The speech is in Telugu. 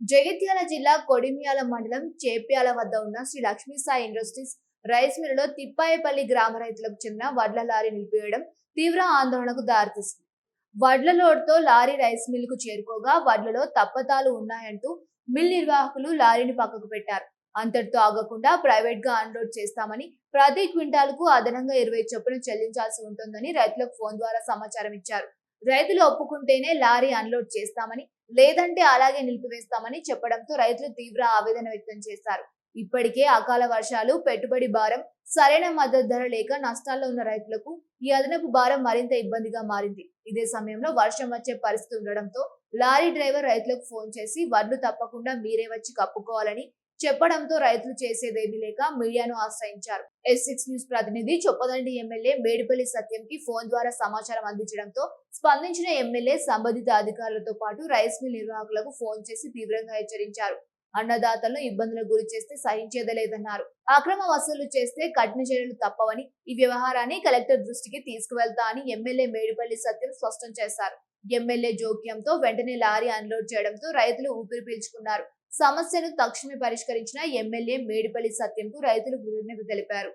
జగిత్యాల జిల్లా కొడిమ్యాల మండలం చేప్యాల వద్ద ఉన్న శ్రీ లక్ష్మీ సాయి ఇండస్ట్రీస్ రైస్ మిల్లులో తిప్పాయపల్లి గ్రామ రైతులకు చెందిన వడ్ల లారీ నిలిపివేయడం తీవ్ర ఆందోళనకు దారితీసింది. వడ్ల లోడ్తో లారీ రైస్ మిల్లుకు చేరుకోగా వడ్లలో తప్పతాలు ఉన్నాయంటూ మిల్ నిర్వాహకులు లారీని పక్కకు పెట్టారు. అంతటితో ఆగకుండా ప్రైవేట్ గా అన్లోడ్ చేస్తామని, ప్రతి క్వింటాల్కు అదనంగా 20 చొప్పున చెల్లించాల్సి ఉంటుందని రైతులకు ఫోన్ ద్వారా సమాచారం ఇచ్చారు. రైతులు ఒప్పుకుంటేనే లారీ అన్లోడ్ చేస్తామని, లేదంటే అలాగే నిలిపివేస్తామని చెప్పడంతో రైతులు తీవ్ర ఆవేదన వ్యక్తం చేశారు. ఇప్పటికే అకాల వర్షాలు, పెట్టుబడి భారం, సరైన మద్దతు ధర లేక నష్టాల్లో ఉన్న రైతులకు ఈ అదనపు భారం మరింత ఇబ్బందిగా మారింది. ఇదే సమయంలో వర్షం వచ్చే పరిస్థితి ఉండడంతో లారీ డ్రైవర్ రైతులకు ఫోన్ చేసి వడ్లు తప్పకుండా మీరే వచ్చి కప్పుకోవాలని చెప్పడంతో రైతులు చేసేదేమీ లేక మీడియాను ఆశ్రయించారు. S6 న్యూస్ ప్రతినిధి చొప్పదండి ఎమ్మెల్యే మేడిపల్లి సత్యంకి ఫోన్ ద్వారా సమాచారం అందించడంతో స్పందించిన ఎమ్మెల్యే సంబంధిత అధికారులతో పాటు రైస్ మిల్ నిర్వాహకులకు ఫోన్ చేసి తీవ్రంగా హెచ్చరించారు. అన్నదాతలను ఇబ్బందులకు గురి చేస్తే సహించేదే లేదన్నారు. అక్రమ వసూలు చేస్తే కఠిన చర్యలు తప్పవని, ఈ వ్యవహారాన్ని కలెక్టర్ దృష్టికి తీసుకువెళ్తా అని ఎమ్మెల్యే మేడిపల్లి సత్యం స్పష్టం చేశారు. ఎమ్మెల్యే జోక్యంతో వెంటనే లారీ అన్లోడ్ చేయడంతో రైతులు ఊపిరి పీల్చుకున్నారు. సమస్యను తక్షణమే పరిష్కరించిన ఎమ్మెల్యే మేడిపల్లి సత్యంకు రైతులు కృతజ్ఞతలు తెలిపారు.